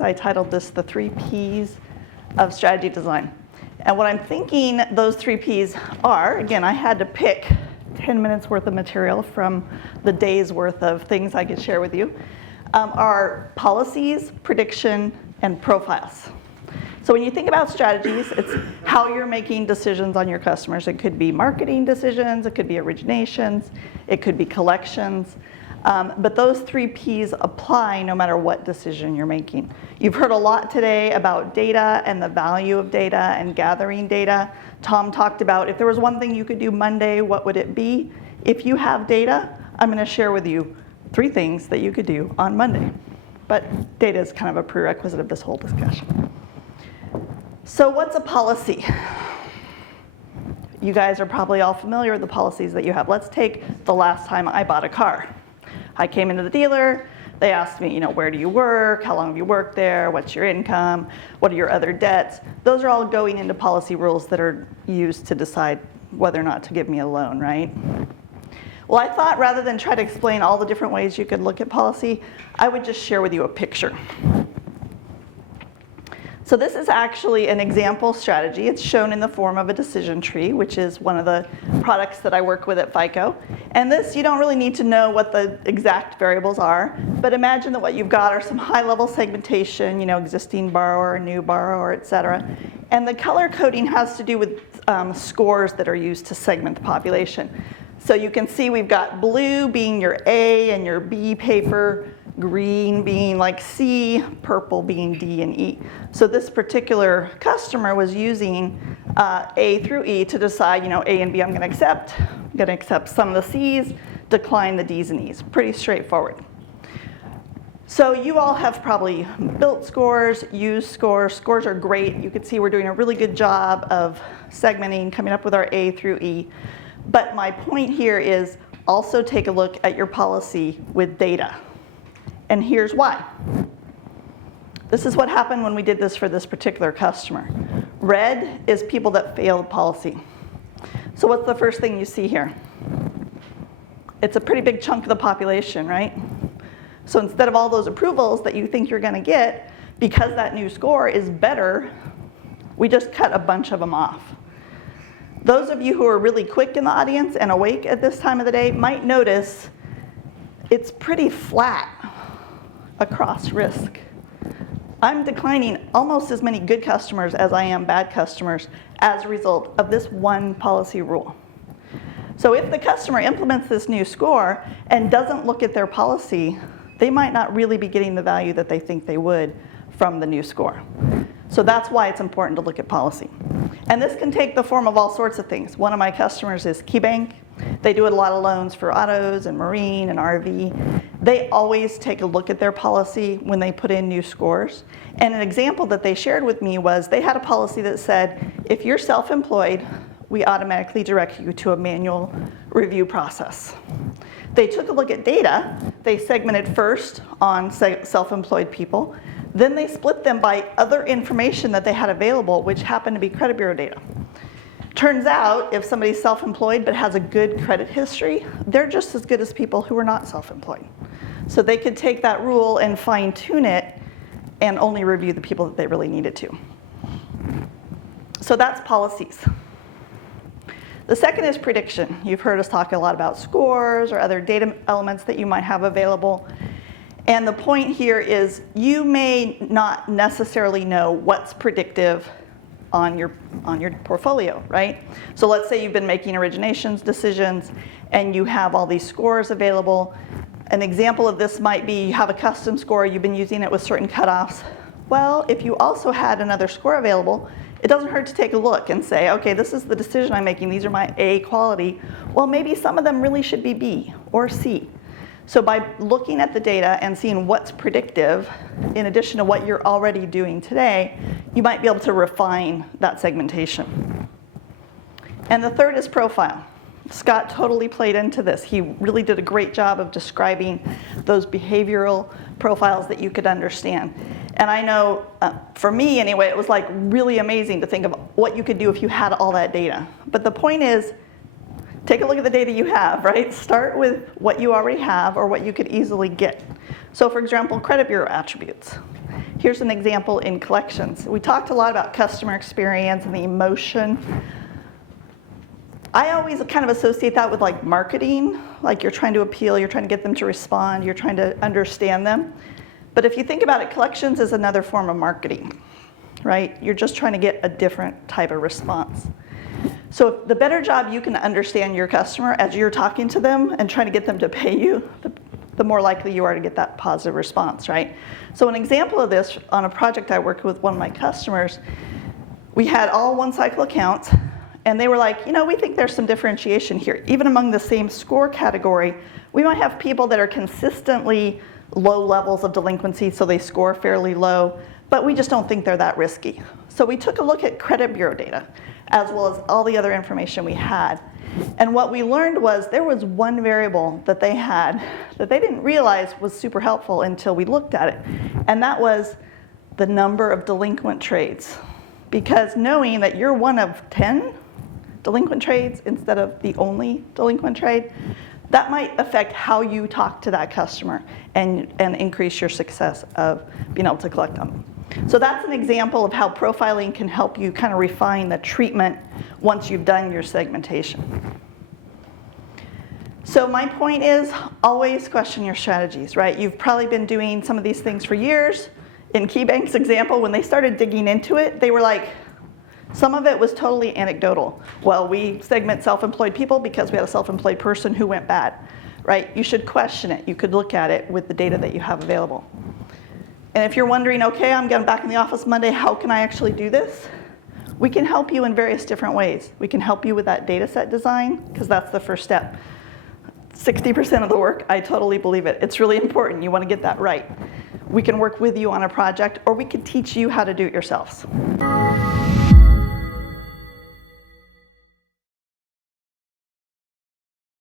I titled this The 3 Ps of Strategy Design. And what I'm thinking those 3 Ps are, again, I had to pick 10 minutes worth of material from the day's worth of things I could share with you, are policies, prediction, and profiles. So when you think about strategies, it's how you're making decisions on your customers. It could be marketing decisions, it could be originations, it could be collections. But those 3 Ps apply no matter what decision you're making. You've heard a lot today about data and the value of data and gathering data. Tom talked about if there was one thing you could do Monday, what would it be? If you have data, I'm going to share with you 3 things that you could do on Monday. But data is kind of a prerequisite of this whole discussion. So what's a policy? You guys are probably all familiar with the policies that you have. Let's take the last time I bought a car. I came into the dealer, they asked me, where do you work? How long have you worked there? What's your income? What are your other debts? Those are all going into policy rules that are used to decide whether or not to give me a loan, right? Well, I thought rather than try to explain all the different ways you could look at policy, I would just share with you a picture. So this is actually an example strategy. It's shown in the form of a decision tree, which is one of the products that I work with at FICO. And this, you don't really need to know what the exact variables are, but imagine that what you've got are some high-level segmentation, existing borrower, new borrower, et cetera. And the color coding has to do with scores that are used to segment the population. So you can see we've got blue being your A and your B paper, green being like C, purple being D and E. So this particular customer was using A through E to decide, A and B I'm going to accept. I'm going to accept some of the C's, decline the D's and E's. Pretty straightforward. So you all have probably built scores, used scores. Scores are great. You can see we're doing a really good job of segmenting, coming up with our A through E. But my point here is also take a look at your policy with data. And here's why. This is what happened when we did this for this particular customer. Red is people that failed policy. So what's the first thing you see here? It's a pretty big chunk of the population, right? So instead of all those approvals that you think you're going to get, because that new score is better, we just cut a bunch of them off. Those of you who are really quick in the audience and awake at this time of the day might notice it's pretty flat across risk. I'm declining almost as many good customers as I am bad customers as a result of this one policy rule. So if the customer implements this new score and doesn't look at their policy, they might not really be getting the value that they think they would from the new score. So that's why it's important to look at policy. And this can take the form of all sorts of things. One of my customers is KeyBank. They do a lot of loans for autos and marine and RV. They always take a look at their policy when they put in new scores. And an example that they shared with me was they had a policy that said, if you're self-employed, we automatically direct you to a manual review process. They took a look at data. They segmented first on self-employed people. Then they split them by other information that they had available, which happened to be credit bureau data. Turns out, if somebody's self-employed but has a good credit history, they're just as good as people who are not self-employed. So they could take that rule and fine-tune it and only review the people that they really needed to. So that's policies. The second is prediction. You've heard us talk a lot about scores or other data elements that you might have available. And the point here is you may not necessarily know what's predictive on your portfolio, right? So let's say you've been making originations decisions and you have all these scores available. An example of this might be you have a custom score, you've been using it with certain cutoffs. Well, if you also had another score available, it doesn't hurt to take a look and say, okay, this is the decision I'm making, these are my A quality. Well, maybe some of them really should be B or C. So by looking at the data and seeing what's predictive, in addition to what you're already doing today, you might be able to refine that segmentation. And the third is profile. Scott totally played into this. He really did a great job of describing those behavioral profiles that you could understand. And I know, for me anyway, it was like really amazing to think of what you could do if you had all that data. But the point is, take a look at the data you have, right? Start with what you already have or what you could easily get. So for example, credit bureau attributes. Here's an example in collections. We talked a lot about customer experience and the emotion. I always kind of associate that with like marketing, like you're trying to appeal, you're trying to get them to respond, you're trying to understand them. But if you think about it, collections is another form of marketing, right? You're just trying to get a different type of response. So the better job you can understand your customer as you're talking to them and trying to get them to pay you, the more likely you are to get that positive response, right? So an example of this on a project I worked with one of my customers, we had all one cycle accounts, and they were like, we think there's some differentiation here. Even among the same score category, we might have people that are consistently low levels of delinquency, so they score fairly low, but we just don't think they're that risky. So we took a look at credit bureau data, as well as all the other information we had. And what we learned was there was one variable that they had that they didn't realize was super helpful until we looked at it, and that was the number of delinquent trades. Because knowing that you're one of 10 delinquent trades instead of the only delinquent trade, that might affect how you talk to that customer and increase your success of being able to collect on them. So that's an example of how profiling can help you kind of refine the treatment once you've done your segmentation. So my point is, always question your strategies, right? You've probably been doing some of these things for years. In KeyBank's example, when they started digging into it, they were like, some of it was totally anecdotal. Well, we segment self-employed people because we had a self-employed person who went bad, right? You should question it. You could look at it with the data that you have available. And if you're wondering, okay, I'm getting back in the office Monday, how can I actually do this? We can help you in various different ways. We can help you with that data set design, because that's the first step. 60% of the work, I totally believe it. It's really important. You want to get that right. We can work with you on a project, or we could teach you how to do it yourselves.